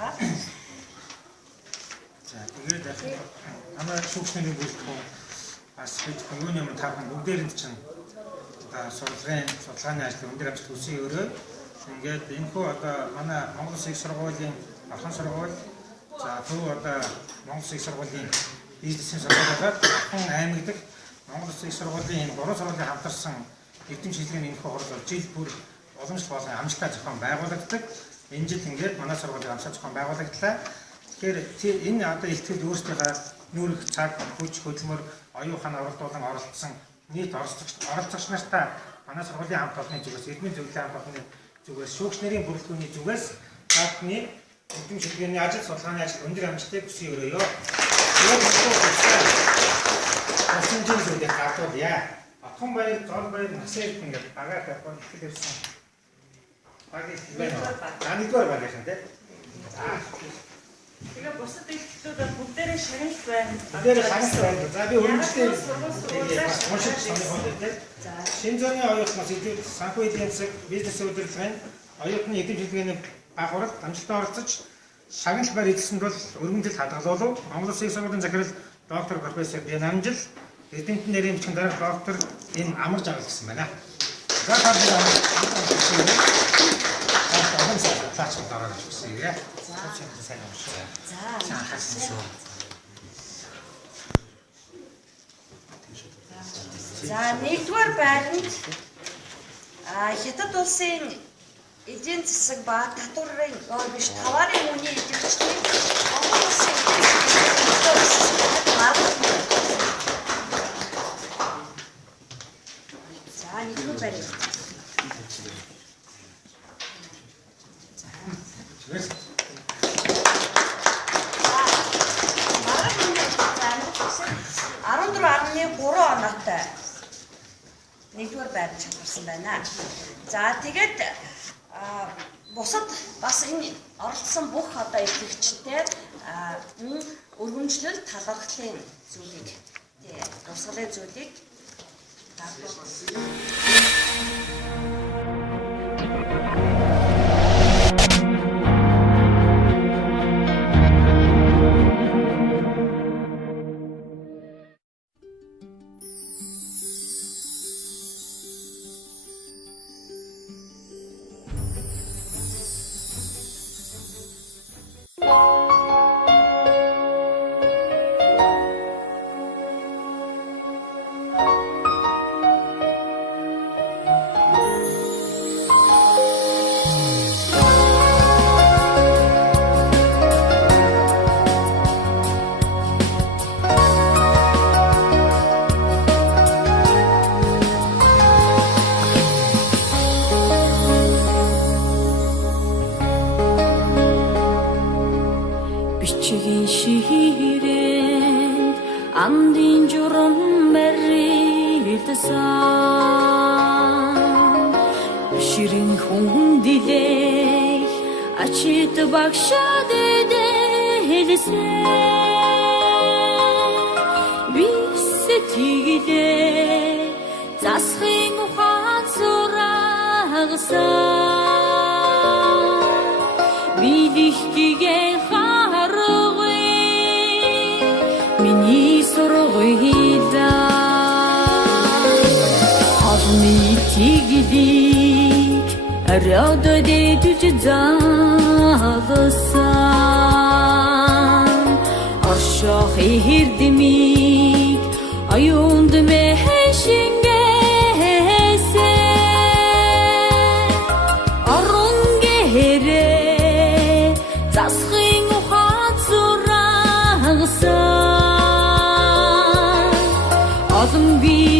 байгаа. За тэгээд манай шүүгчнэрийн бүлтгэн бас бид юуны өмнө тавхан бүгдээрэнд чинь судалгааны ажил өндөр амжилт хүсье өөрөө. Ингээд энэхүү одоо манай Монгол Улсын их сургуулийн ахын сургууль за төв одоо Монгол Улсын их сургуулийн бизнесийн сургуулиуд ахын аймаг дэх Монгол Улсын их сургуулийн энэ гурван сургуулийн хамтарсан эрдэм шилжлэгийн энэхүү хурал бол жил бүр уламжлал болон амжилттай зохион байгуулагддаг. Энэ жил ингээд манай сургуулийн амжилттай зохион байгуулагдлаа. Тэгэхээр энэ одоо ихтгэл өөрсдийнхээ нүүрэх цаг хүч хөдөлмөр оюухан оролдуулан оролцсон нийт оролцогч нартай манай сургуулийн хамт олонны зүгээс эдмийн зөвлөлийн хамт олонны зүгээс шүүгчнэрийн бүрэлдэхүүний зүгээс таатны эрдэм шилжлэгийн ажил судалгааны ажил өндөр амжилттай хүсье өрөөё. Тэгээд энэ зүйлийг хадгалъя. Атхан баяр, зол баяр, насаа ингээд багаар тавьсан ихэл ирсэн. Нэгдүгээр баг яасан тий. Тэгээ бусад ихлүүд бүгдээрээ шагналт байна. Бүгдээрээ шагналт байна. За би өргөжтэй уншиж сонирхол дээ. Шинэ зууны оюутнаас илүү санхүү эдийн засаг, бизнес удирдлагын оюутны эдийн шилжлэгийн агуулгад амжилттай оролцож шагналт байр эзэлсэнд бол өргөмжил хадгалуулав. Монгол Улсын их сургуулийн захирал доктор профессор Бэн Амжил эрдэмтэн нэрийн бичгийн дарга доктор энэ амар жаргал гэсэн байна. За За нэгдүгээр байранд Хятад улсын эдийн засаг ба татварын биш товарын үнийн эдгээрчлэг Монгол улсын За нэгдүгээр байранд оноотой нэгдүгээр байранд чанарсан байна. За тэгээд бусад бас энэ оролцсон бүх одоо эвлэгчтэй өргөмжлөл талархлын зүйлийг дурсгалын зүйлийг Andin jurum merildesan Şirin hun dilek açıt bakşad edelsen Bissetigide zasxin uxat zorağsan Bilihtige Sorguyda Hazmitigidik Arada dedücü dağılsan Arşa hirdimik Ayundu meheşingese Arun gehere Zasxin uxat zorağsan Adım bir